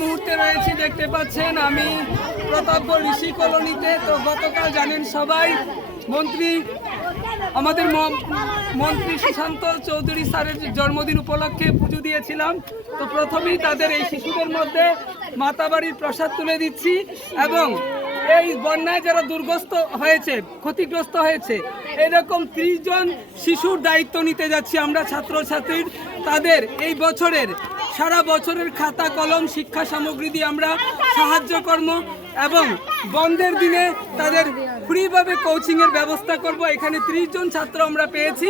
মুহূর্তে রয়েছি, দেখতে পাচ্ছেন আমি প্রতাপগড় ঋষি কলোনিতে। তো গতকাল জানেন সবাই আমাদের মন্ত্রী সুশান্ত চৌধুরী স্যারের জন্মদিন উপলক্ষে পুজো দিয়েছিলাম। তো প্রথমেই তাদের এই শিশুদের মধ্যে মাতাবাড়ির প্রসাদ তুলে দিচ্ছি এবং এই বন্যায় যারা ক্ষতিগ্রস্ত হয়েছে এরকম 30 জন শিশুর দায়িত্ব নিতে যাচ্ছি আমরা, ছাত্রছাত্রীর। তাদের এই সারা বছরের খাতা কলম শিক্ষা সামগ্রী দিয়ে আমরা সাহায্য করব এবং বন্ধের দিনে তাদের ফ্রিভাবে কোচিংয়ের ব্যবস্থা করব। এখানে 30 জন ছাত্র আমরা পেয়েছি।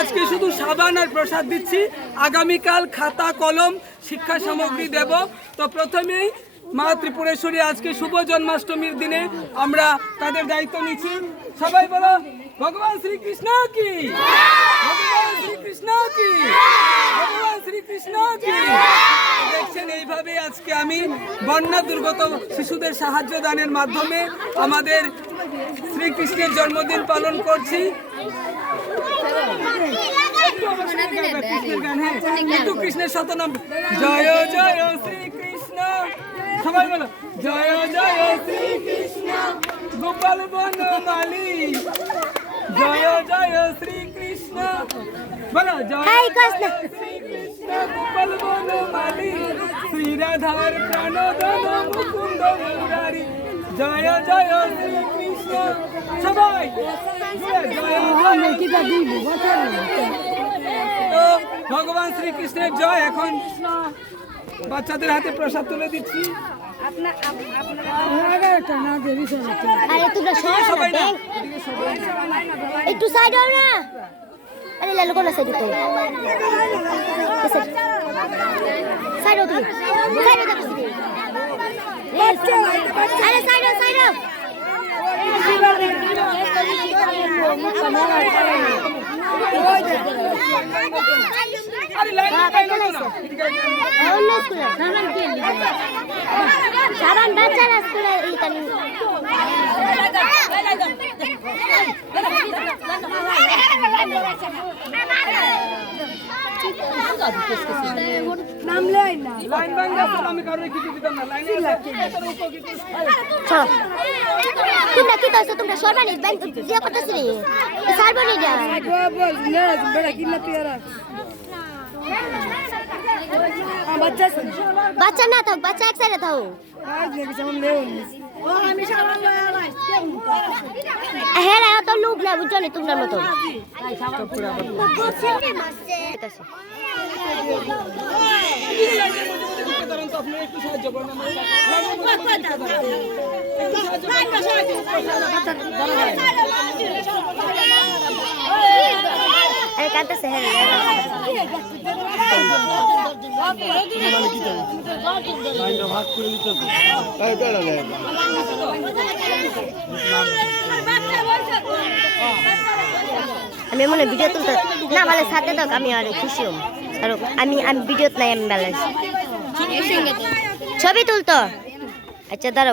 আজকে শুধু সাবান আর প্রসাদ দিচ্ছি, আগামীকাল খাতা কলম শিক্ষা সামগ্রী দেব। তো প্রথমেই মা ত্রিপুরেশ্বরী আজকে শুভ জন্মাষ্টমীর দিনে আমরা তাদের দায়িত্ব নিচ্ছি। সবাই বলো ভগবান শ্রীকৃষ্ণ কি, ভগবান শ্রীকৃষ্ণ কি, ভগবান শ্রীকৃষ্ণ কি। দেখছেন এইভাবে আজকে আমি বন্যা দুর্গত শিশুদের সাহায্য দানের মাধ্যমে আমাদের শ্রীকৃষ্ণের জন্মদিন পালন করছি। কৃষ্ণের শতনাম জয় জয় শ্রীকৃষ্ণ, সবাই বলো জয় জয় শ্রীকৃষ্ণ গোপাল বনমালী, জয় জয় শ্রীকৃষ্ণ, বলো জয় শ্রীকৃষ্ণ গোপাল বনমালী, শ্রী রাধার প্রাণধন মুকুন্দ মুরারি, জয় জয় শ্রীকৃষ্ণ। সবাই তো ভগবান শ্রীকৃষ্ণের জয়। এখন বাচ্চাদের হাতে প্রসাদ তুলে দিচ্ছি। একটু সাইড হও না, আরে লালু কোন সাইড তো সাইড হও, তুমি সাইড হও, আরে সাইড হও, সাইড হও। সাবান বাচ্চারা স্কুলে তোমরা কি করছো? তোমরা সর্বানিস ব্যাংক দিয়ে করতেছ রে সার্বনি যা বাচ্চা না থাক, বাচ্চা এক সাইডে থাও। হ্যাঁ তো লোক না বুঝছো নি তোমরা মতো। আরে কাঁদতেছে হ্যাঁ আমি মনে ভিডিও তুলতে না ভালো সাথে থাক, আমি আর খুশি হম। আমি ভিডিওত নাই, আমি ব্যালেন্স ছবি তুলতো। আচ্ছা দাঁড়াও।